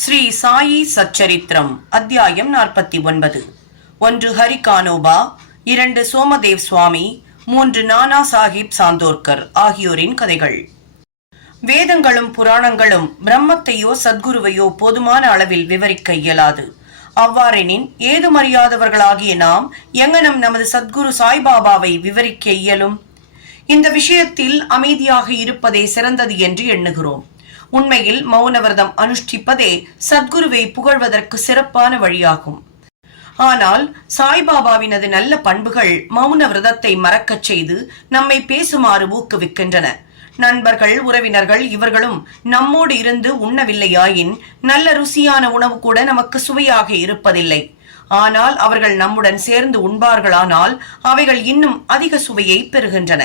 ஸ்ரீ சாயி சச்சரித்திரம் அத்தியாயம் நாற்பத்தி ஒன்பது. ஒன்று ஹரி கானோபா இரண்டு சோமதேவ் சுவாமி மூன்று நானா சாஹிப் சாந்தோர்கர் ஆகியோரின் கதைகள். வேதங்களும் புராணங்களும் பிரம்மத்தையோ சத்குருவையோ போதுமான அளவில் விவரிக்க இயலாது. அவ்வாறெனின் ஏதுமறியாதவர்களாகிய நாம் எங்கனம் நமது சத்குரு சாய்பாபாவை விவரிக்க இயலும்? இந்த விஷயத்தில் அமைதியாக இருப்பதே சிறந்தது என்று எண்ணுகிறோம். உண்மையில் மௌனவிரதம் அனுஷ்டிப்பதே சத்குருவை புகழ்வதற்கு சிறப்பான வழியாகும். ஆனால் சாய்பாபாவினது நல்ல பண்புகள் மௌன விரதத்தை மறக்கச் செய்து நம்மை பேசுமாறு ஊக்குவிக்கின்றன. நண்பர்கள் உறவினர்கள் இவர்களும் நம்மோடு இருந்து உண்ணவில்லையாயின் நல்ல ருசியான உணவு கூட நமக்கு சுவையாக இருப்பதில்லை. ஆனால் அவர்கள் நம்முடன் சேர்ந்து உண்பார்களானால் அவைகள் இன்னும் அதிக சுவையை பெறுகின்றன.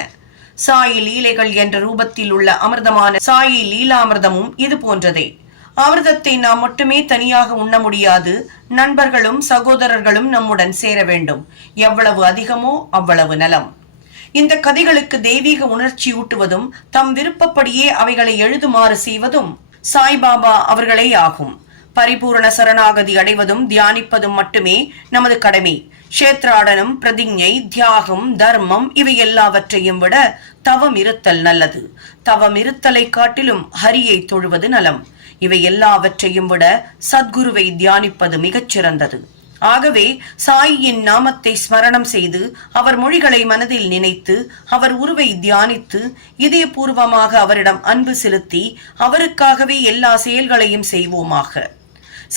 சாயி லீலைகள் என்ற ரூபத்தில் உள்ள அமிர்தமான சாயி லீலாமிர்தமும் இது போன்றதே. அமிர்தத்தை நாம் மட்டுமே தனியாக உண்ண முடியாது. நண்பர்களும் சகோதரர்களும் நம்முடன் சேர வேண்டும். எவ்வளவு அதிகமோ அவ்வளவு நலம். இந்த கதைகளுக்கு தெய்வீக உணர்ச்சி ஊட்டுவதும் தம் விருப்பப்படியே அவைகளை எழுதுமாறு செய்வதும் சாய்பாபா அவர்களே ஆகும் பரிபூரண சரணாகதி அடைவதும் தியானிப்பதும் மட்டுமே நமது கடமை. க்ஷேத்ராடனம் பிரதிஞ்ஞை தியாகம் தர்மம் இவை எல்லாவற்றையும் விட தவம் இருத்தல் நல்லது. தவம் இருத்தலை காட்டிலும் ஹரியை தொழுவது நலம். இவை எல்லாவற்றையும் விட சத்குருவை தியானிப்பது மிகச் சிறந்தது. ஆகவே சாயியின் நாமத்தை ஸ்மரணம் செய்து அவர் மொழிகளை மனதில் நினைத்து அவர் உருவை தியானித்து இதயபூர்வமாக அவரிடம் அன்பு செலுத்தி அவருக்காகவே எல்லா செயல்களையும் செய்வோமாக.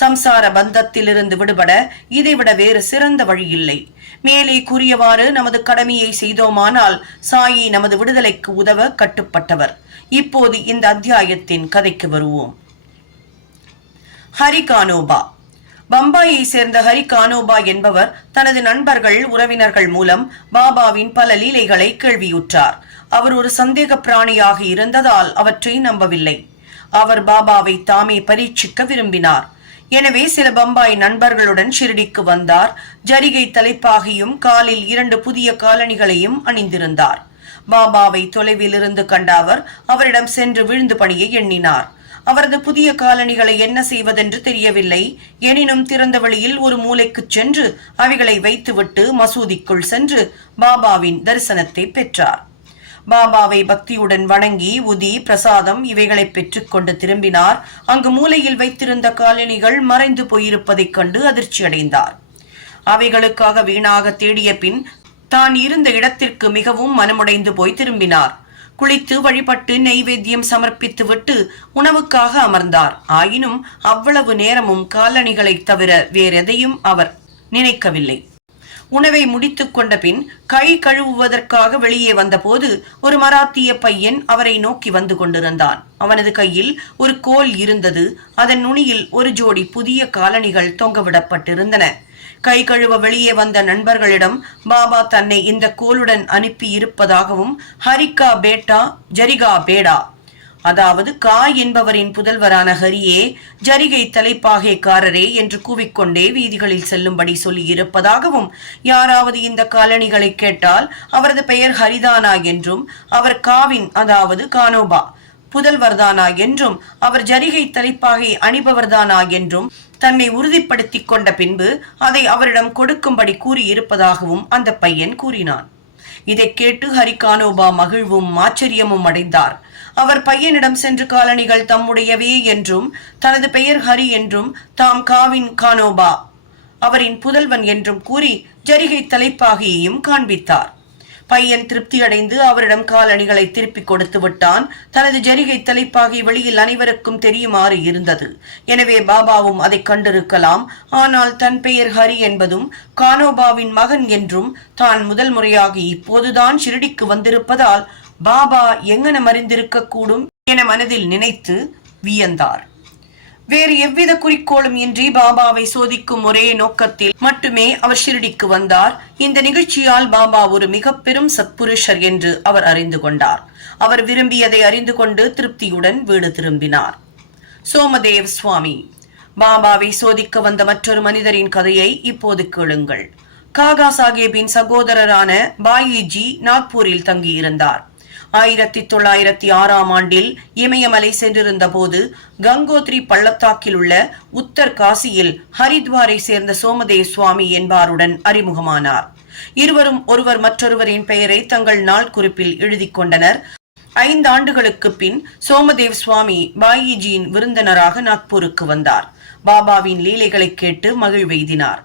சம்சார பந்தத்திலிருந்து விடுபட இதைவிட வேறு சிறந்த வழி இல்லை. மேலே கூறியவாறு நமது கடமையை செய்தோமானால் சாயி நமது விடுதலைக்கு உதவ கட்டுப்பட்டவர். இப்போது இந்த அத்தியாயத்தின் கதைக்கு வருவோம். ஹரி கானோபா பம்பாயை சேர்ந்த ஹரி கானோபா என்பவர் தனது நண்பர்கள் உறவினர்கள் மூலம் பாபாவின் பல லீலைகளை கேள்வியுற்றார். அவர் ஒரு சந்தேக பிராணியாக இருந்ததால் அவற்றை நம்பவில்லை. அவர் பாபாவை தாமே பரீட்சிக்க விரும்பினார். எனவே சில பம்பாய் நண்பர்களுடன் ஷிரடிக்கு வந்தார். ஜரிகை தலைப்பாகியும் காலில் இரண்டு புதிய காலணிகளையும் அணிந்திருந்தார். பாபாவை தொலைவில் இருந்து கண்ட அவர் அவரிடம் சென்று விழுந்து பணியை எண்ணினார். அவரது புதிய காலணிகளை என்ன செய்வதென்று தெரியவில்லை. எனினும் திறந்த வழியில் ஒரு மூலைக்குச் சென்று அவைகளை வைத்துவிட்டு மசூதிக்குள் சென்று பாபாவின் தரிசனத்தை பெற்றார். பாபாவை பக்தியுடன் வணங்கி உதி பிரசாதம் இவைகளை பெற்றுக்கொண்டு திரும்பினார். அங்கு மூலையில் வைத்திருந்த காலணிகள் மறைந்து போயிருப்பதைக் கண்டு அதிர்ச்சியடைந்தார். அவைகளுக்காக வீணாக தேடிய பின் தான் இருந்த இடத்திற்கு மிகவும் மனமுடைந்து போய் திரும்பினார். குளித்து வழிபட்டு நெய்வேத்தியம் சமர்ப்பித்துவிட்டு உணவுக்காக அமர்ந்தார். ஆயினும் அவ்வளவு நேரமும் காலணிகளைத் தவிர வேறெதையும் அவர் நினைக்கவில்லை. உணவை முடித்துக் கொண்ட பின் கை கழுவுவதற்காக வெளியே வந்தபோது ஒரு மராத்திய பையன் அவரை நோக்கி வந்து கொண்டிருந்தான். அவனது கையில் ஒரு கோல் இருந்தது. அதன் நுனியில் ஒரு ஜோடி புதிய காலணிகள் தொங்கவிடப்பட்டிருந்தன. கை கழுவ வெளியே வந்த நண்பர்களிடம் பாபா தன்னை இந்த கோலுடன் அனுப்பி இருப்பதாகவும் ஹரிகா பேட்டா ஜரிகா பேடா அதாவது கா என்பவரின் புதல்வரான ஹரியே ஜரிகை தலைப்பாகைக்காரரே என்று கூவிக்கொண்டே வீதிகளில் செல்லும்படி சொல்லி இருப்பதாகவும் யாராவது இந்த காலணிகளை கேட்டால் அவரது பெயர் ஹரிதானா என்றும் அவர் காவின் அதாவது கானோபா புதல்வர்தானா என்றும் அவர் ஜரிகை தலைப்பாகை அணிபவர்தானா என்றும் தன்னை உறுதிப்படுத்திக் கொண்ட பின்பு அதை அவரிடம் கொடுக்கும்படி கூறியிருப்பதாகவும் அந்த பையன் கூறினான். இதை கேட்டு ஹரிகானோபா மகிழ்வும் ஆச்சரியமும் அடைந்தார். அவர் பையனிடம் சென்று காலணிகள் தம்முடையவே என்றும் தனது பெயர் ஹரி என்றும் தாம் காவின் கானோபா. அவரின் புதல்வன் என்றும் கூறி ஜரிகை தலைப்பாகியையும் காண்பித்தார். பையன் திருப்தியடைந்து அவரிடம் காலணிகளை திருப்பிக் கொடுத்து விட்டான். தனது ஜரிகை தலைப்பாகி வெளியில் அனைவருக்கும் தெரியுமாறு இருந்தது. எனவே பாபாவும் அதை கண்டிருக்கலாம். ஆனால் தன் பெயர் ஹரி என்பதும் கானோபாவின் மகன் என்றும் தான் முதல் முறையாக இப்போதுதான் ஷிரடிக்கு வந்திருப்பதால் பாபா எங்கன மறிந்திருக்க கூடும் என மனதில் நினைத்து வியந்தார். வேறு எவ்வித குறிக்கோளும் இன்றி பாபாவை சோதிக்கும் ஒரே நோக்கத்தில் மட்டுமே அவர் ஷிரடிக்கு வந்தார். இந்த நிகழ்ச்சியால் பாபா ஒரு மிக பெரும் சத்புருஷர் என்று அவர் அறிந்து கொண்டார். அவர் விரும்பியதை அறிந்து கொண்டு திருப்தியுடன் வீடு திரும்பினார். சோமதேவ் சுவாமி பாபாவை சோதிக்க வந்த மற்றொரு மனிதரின் கதையை இப்போது கேளுங்கள். காகா சாஹேபின் சகோதரரான பாயிஜி நாக்பூரில் தங்கியிருந்தார். ஆயிரத்தி தொள்ளாயிரத்தி ஆறாம் ஆண்டில் இமயமலை சென்றிருந்த போது கங்கோத்ரி பள்ளத்தாக்கில் உள்ள உத்தர் காசியில் ஹரித்வாரை சேர்ந்த சோமதேவ் சுவாமி என்பாருடன் அறிமுகமானார். இருவரும் ஒருவர் மற்றொருவரின் பெயரை தங்கள் நாள் குறிப்பில் எழுதிக் கொண்டனர். ஐந்து ஆண்டுகளுக்கு பின் சோமதேவ் சுவாமி பாயிஜியின் விருந்தினராக நாக்பூருக்கு வந்தார். பாபாவின் லீலைகளை கேட்டு மகிழ்வெய்தினார்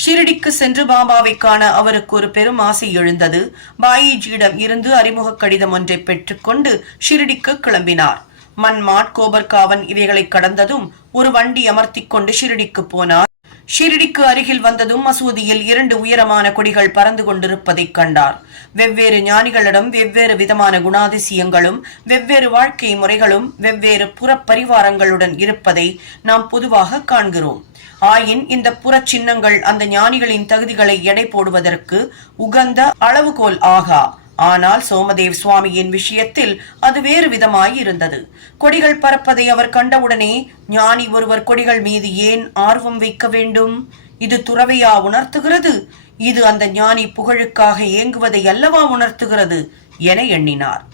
ஷிரடிக்கு சென்று பாபாவை காண அவருக்கு ஒரு பெரும் ஆசை எழுந்தது. பாயிஜியிடம் இருந்து அறிமுக கடிதம் ஒன்றை பெற்றுக்கொண்டு ஷிரடிக்கு கிளம்பினார். மன்மாட் கோபர்காவன் இவைகளை கடந்ததும் ஒரு வண்டி அமர்த்திக் கொண்டு ஷிரடிக்கு போனார். ஷிரடிக்கு அருகில் வந்ததும் மசூதியில் இரண்டு உயரமான கொடிகள் பறந்து கொண்டிருப்பதைக் கண்டார். வெவ்வேறு ஞானிகளிடம் வெவ்வேறு விதமான குணாதிசயங்களும் வெவ்வேறு வாழ்க்கை முறைகளும் வெவ்வேறு புறப்பரிவாரங்களுடன் இருப்பதை நாம் பொதுவாக காண்கிறோம். ஆயின் இந்த புறச் சின்னங்கள் அந்த ஞானிகளின் தகுதிகளை எடை போடுவதற்கு உகந்த அளவுகோல் ஆகா. ஆனால் சோமதேவ் சுவாமியின் விஷயத்தில் அது வேறு விதமாய் இருந்தது கொடிகள் பறப்பதை அவர் கண்டவுடனே ஞானி ஒருவர் கொடிகள் மீது ஏன் ஆர்வம் வைக்க வேண்டும்? இது துறவையா உணர்த்துகிறது? இது அந்த ஞானி புகழுக்காக ஏங்குவதை அல்லவா உணர்த்துகிறது? என எண்ணினார்.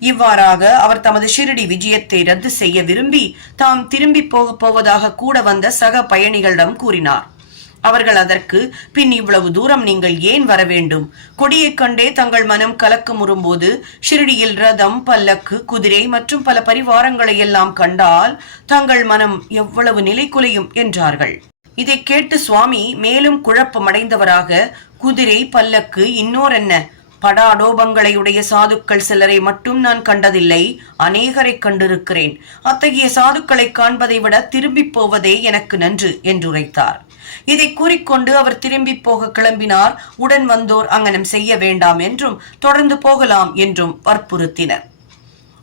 இவ்வாறாக அவர் தமது ஷிரடி விஜயத்தை ரத்து செய்ய விரும்பி தாம் திரும்பி போகப் போவதாக கூட வந்த சக பயணிகளிடம் கூறினார். அவர்கள் அதற்கு பின் இவ்வளவு தூரம் நீங்கள் ஏன் வர வேண்டும்? கொடியைக் கண்டே தங்கள் மனம் கலக்கமுறும்போது ஷிரடியில் ரதம் பல்லக்கு குதிரை மற்றும் பல பரிவாரங்களை எல்லாம் கண்டால் தங்கள் மனம் எவ்வளவு நிலை குலையும் என்றார்கள். இதை கேட்டு சுவாமி மேலும் குழப்பமடைந்தவராக குதிரை பல்லக்கு இன்னோர் என்ன படாடோபங்களையுடைய சாதுக்கள் சிலரை மட்டும் நான் கண்டதில்லை அநேகரை கண்டிருக்கிறேன். அத்தகைய சாதுக்களை காண்பதை விட திரும்பி போவதே எனக்கு நன்று என்றுரைத்தார். இதை கூறிக்கொண்டு அவர் திரும்பி போக கிளம்பினார். உடன் வந்தோர் அங்கனம் செய்ய வேண்டாம் என்றும் தொடர்ந்து போகலாம் என்றும் வற்புறுத்தினர்.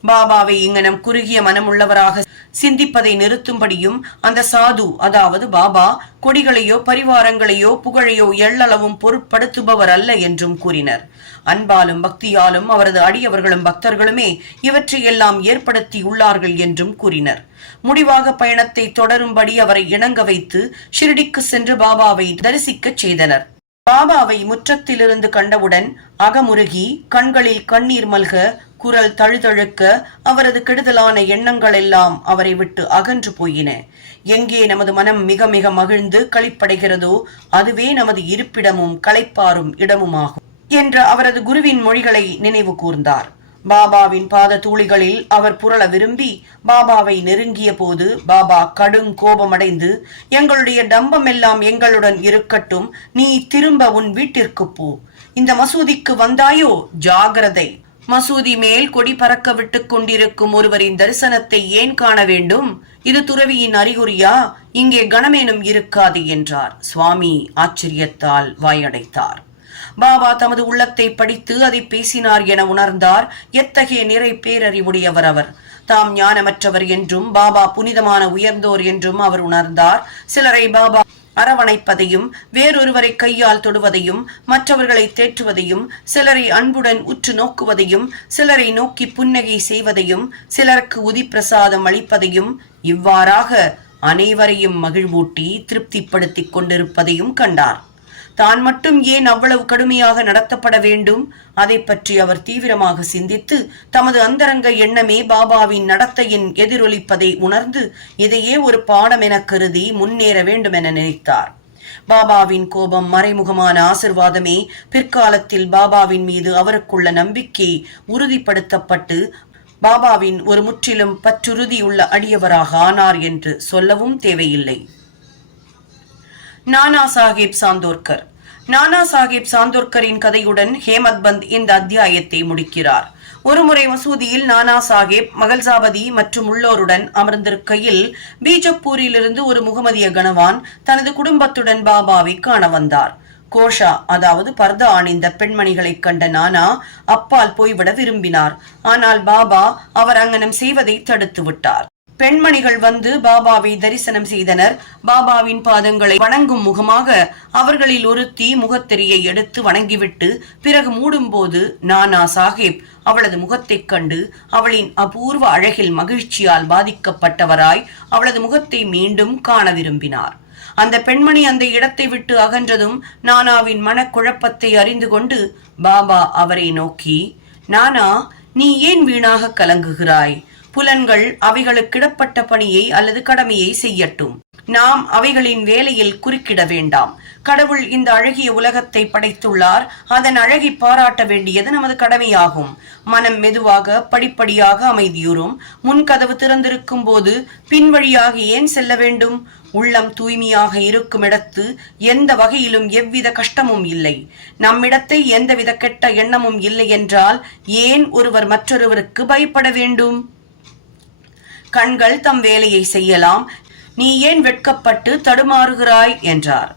பாபாவை இங்கனம் குறுகிய மனமுள்ளவராக சிந்திப்பதை நிறுத்தும்படியும் அந்த சாது அதாவது பாபா கொடிகளையோ பரிவாரங்களையோ புகழையோ எள்ளளவும் பொருட்படுத்துபவர் அல்ல என்றும் கூறினர். அன்பாலும் பக்தியாலும் அவரது அடியவர்களும் பக்தர்களுமே இவற்றையெல்லாம் ஏற்படுத்தி உள்ளார்கள் என்றும் கூறினர். முடிவாக பயணத்தை தொடரும்படி அவரை இணங்க வைத்து ஷிரடிக்கு சென்று பாபாவை தரிசிக்கச் செய்தனர். பாபாவை முற்றத்திலிருந்து கண்டவுடன் அகமுருகி கண்களில் கண்ணீர் மல்க குரல் தழுதழுக்க அவரது கெடுதலான எண்ணங்கள் எல்லாம் அவரை விட்டு அகன்று போயின. எங்கே நமது மனம் மிக மிக மகிழ்ந்து களிப்படைகிறதோ அதுவே நமது இருப்பிடமும் களைப்பாரும் இடமுமாகும் என்ற அவரது குருவின் மொழிகளை நினைவு கூர்ந்தார். பாபாவின் பாத தூளிகளில் அவர் புரள விரும்பி பாபாவை நெருங்கிய போது பாபா கடும் கோபமடைந்து எங்களுடைய டம்பம் எல்லாம் எங்களுடன் இருக்கட்டும் நீ திரும்ப உன் வீட்டிற்கு போ. இந்த மசூதிக்கு வந்தாயோ? ஜாகிரதை. மசூதி மேல் கொடி பறக்க விட்டுக் கொண்டிருக்கும் ஒருவரின் தரிசனத்தை ஏன் காண வேண்டும்? இது துறவியின் அறிகுறியா? இங்கே கணமேனும் இருக்காது என்றார். சுவாமி ஆச்சரியத்தால் வாயடைத்தார். பாபா தமது உள்ளத்தை படித்து அதை பேசினார் என உணர்ந்தார் எத்தகைய நிறை பேரறிவுடையவர் அவர். தாம் ஞானமற்றவர் என்றும் பாபா புனிதமான உயர்ந்தோர் என்றும் அவர் உணர்ந்தார். சிலரை பாபா அரவணைப்பதையும் வேறொருவரை கையால் தொடுவதையும் மற்றவர்களை தேற்றுவதையும் சிலரை அன்புடன் உற்று நோக்குவதையும் சிலரை நோக்கி புன்னகை செய்வதையும் சிலருக்கு உதிப்பிரசாதம் அளிப்பதையும் இவ்வாறாக அனைவரையும் மகிழ்வூட்டி திருப்திப்படுத்திக் கொண்டிருப்பதையும் கண்டார். தான் மட்டும் ஏன் அவ்வளவு கடுமையாக நடத்தப்பட வேண்டும்? அதை பற்றி அவர் தீவிரமாக சிந்தித்து தமது அந்தரங்க எண்ணமே பாபாவின் நடத்தையின் எதிரொலிப்பதை உணர்ந்து இதையே ஒரு பாடம் என கருதி முன்னேற வேண்டும் என நினைத்தார். பாபாவின் கோபம் மறைமுகமான ஆசிர்வாதமே பிற்காலத்தில் பாபாவின் மீது அவருக்குள்ள நம்பிக்கை உறுதிப்படுத்தப்பட்டு பாபாவின் ஒரு முற்றிலும் பற்றுறுதியுள்ள அடியவராக ஆனார் என்று சொல்லவும் தேவையில்லை. நானா சாஹிப் சாந்தோர்கர். நானா சாஹிப் சாந்தோர்கரின் கதையுடன் ஹேமத் பந்த் இந்த அத்தியாயத்தை முடிக்கிறார். ஒருமுறை மசூதியில் நானா சாஹிப் மகள்சாபதி மற்றும் உள்ளோருடன் அமர்ந்திருக்கையில் பீஜப்பூரிலிருந்து ஒரு முகமதிய கணவான் தனது குடும்பத்துடன் பாபாவை காண வந்தார். கோஷா அதாவது பர்தா அணிந்த பெண்மணிகளைக் கண்ட நானா அப்பால் போய்விட விரும்பினார். ஆனால் பாபா அவர் அங்கனம் செய்வதை தடுத்து விட்டார். பெண்மணிகள் வந்து பாபாவை தரிசனம் செய்தனர். பாபாவின் பாதங்களை வணங்கும் முகமாக அவர்களில் ஒருத்தி முகத்தெரியை எடுத்து வணங்கிவிட்டு பிறகு மூடும்போது நானா சாஹிப் அவளது முகத்தைக் கண்டு அவளின் அபூர்வ அழகில் மகிழ்ச்சியால் பாதிக்கப்பட்டவராய் அவளது முகத்தை மீண்டும் காண விரும்பினார். அந்த பெண்மணி அந்த இடத்தை விட்டு அகன்றதும் நானாவின் மனக்குழப்பத்தை அறிந்து கொண்டு பாபா அவரை நோக்கி நானா நீ ஏன் வீணாக கலங்குகிறாய்? புலன்கள் அவைகளுக்கிடப்பட்ட பணியை அல்லது கடமையை செய்யட்டும். நாம் அவைகளின் வேலையில் குறுக்கிட வேண்டாம். கடவுள் இந்த அழகிய உலகத்தை படைத்துள்ளார். அதன் அழகை பாராட்ட வேண்டியது நமது கடமையாகும். மனம் மெதுவாக படிப்படியாக அமைதியுறும். முன்கதவு திறந்திருக்கும் போது பின்வழியாக ஏன் செல்ல வேண்டும்? உள்ளம் தூய்மையாக இருக்கும் இடத்து எந்த வகையிலும் எவ்வித கஷ்டமும் இல்லை. நம்மிடத்தை எந்தவித கெட்ட எண்ணமும் இல்லை என்றால் ஏன் ஒருவர் மற்றொருவருக்கு பயப்பட வேண்டும்? கண்கள் தம் வேலையை செய்யலாம். நீ ஏன் வெட்கப்பட்டு தடுமாறுகிறாய்? என்றார்.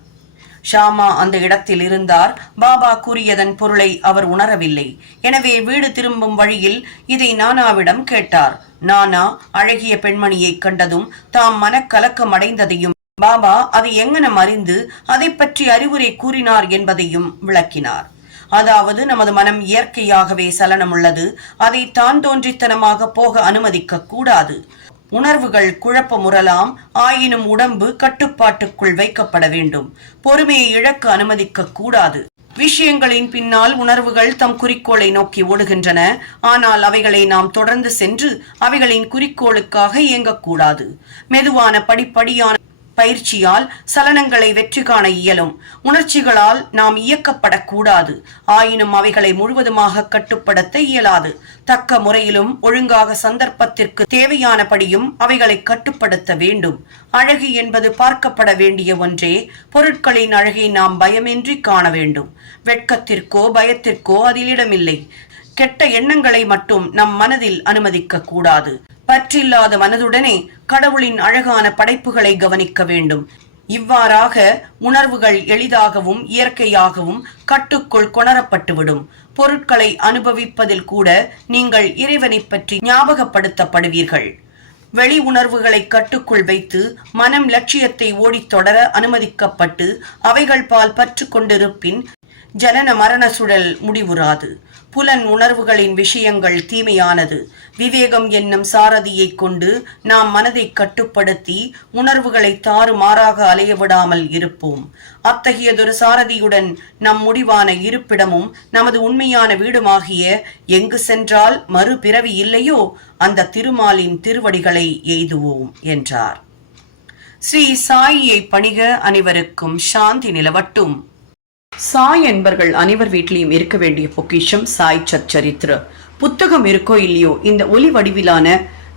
ஷாமா அந்த இடத்தில் இருந்தார். பாபா கூறியதன் பொருளை அவர் உணரவில்லை. எனவே வீடு திரும்பும் வழியில் இதை நானாவிடம் கேட்டார். நானா அழகிய பெண்மணியை கண்டதும் தாம் மனக்கலக்கம் அடைந்ததையும் பாபா அதை எங்கனம் அறிந்து அதை பற்றி அறிவுரை கூறினார் என்பதையும் விளக்கினார். அதாவது நமது மனம் இயற்கையாகவே சலனம் உள்ளது அதை தான் தோன்றித்தனமாக போக அனுமதிக்க கூடாது. உணர்வுகள் குழப்பமுறலாம் ஆயினும் உடம்பு கட்டுப்பாட்டுக்குள் வைக்கப்பட வேண்டும். பொறுமையை இழக்க அனுமதிக்க கூடாது. விஷயங்களின் பின்னால் உணர்வுகள் தம் குறிக்கோளை நோக்கி ஓடுகின்றன. ஆனால் அவைகளை நாம் தொடர்ந்து சென்று அவைகளின் குறிக்கோளுக்காக இயங்கக்கூடாது. மெதுவான படிப்படியான பயிற்சியால் சலனங்களை வெற்றி காண இயலும். உணர்ச்சிகளால் நாம் இயக்கப்படக்கூடாது. ஆயினும் அவைகளை முழுவதுமாக கட்டுப்படுத்த இயலாது. தக்க முறையிலும் ஒழுங்காக சந்தர்ப்பத்திற்கு தேவையானபடியும் அவைகளை கட்டுப்படுத்த வேண்டும். அழகு என்பது பார்க்கப்பட வேண்டிய ஒன்றே பொருட்களின் அழகை நாம் பயமின்றி காண வேண்டும். வெட்கத்திற்கோ பயத்திற்கோ அதில் இடமில்லை. கெட்ட எண்ணங்களை மட்டும் நம் மனதில் அனுமதிக்க கூடாது பற்றில்லாத மனதுடனே கடவுளின் அழகான படைப்புகளை கவனிக்க வேண்டும். இவ்வாறாக உணர்வுகள் எளிதாகவும் இயற்கையாகவும் கட்டுக்குள் கொணரப்பட்டுவிடும். பொருட்களை அனுபவிப்பதில் கூட நீங்கள் இறைவனை பற்றி ஞாபகப்படுத்தப்படுவீர்கள். வெளி உணர்வுகளை கட்டுக்குள் வைத்து மனம் லட்சியத்தை ஓடித் தொடர அனுமதிக்கப்பட்டு அவைகள் பால் பற்று கொண்டிருப்பின் ஜனன மரண சுழல் முடிவுறாது. புலன் உணர்வுகளின் விஷயங்கள் தீமையானது. விவேகம் என்னும் சாரதியைக் கொண்டு நாம் மனதை கட்டுப்படுத்தி உணர்வுகளை தாறுமாறாக அலைய விடாமல் இருப்போம். அத்தகையதொரு சாரதியுடன் நம் முடிவான இருப்பிடமும் நமது உண்மையான வீடுமாகிய எங்கு சென்றால் மறுபிறவி இல்லையோ அந்த திருமாலின் திருவடிகளை எய்துவோம் என்றார். ஸ்ரீ சாயியை பணிக அனைவருக்கும் சாந்தி நிலவட்டும். சாய் என்பர்கள் அனைவர் வீட்டிலையும் இருக்க வேண்டிய பொக்கிஷம் சாய் சச்சரித்ர புத்தகம் இருக்கோ இல்லையோ இந்த ஒலி வடிவிலான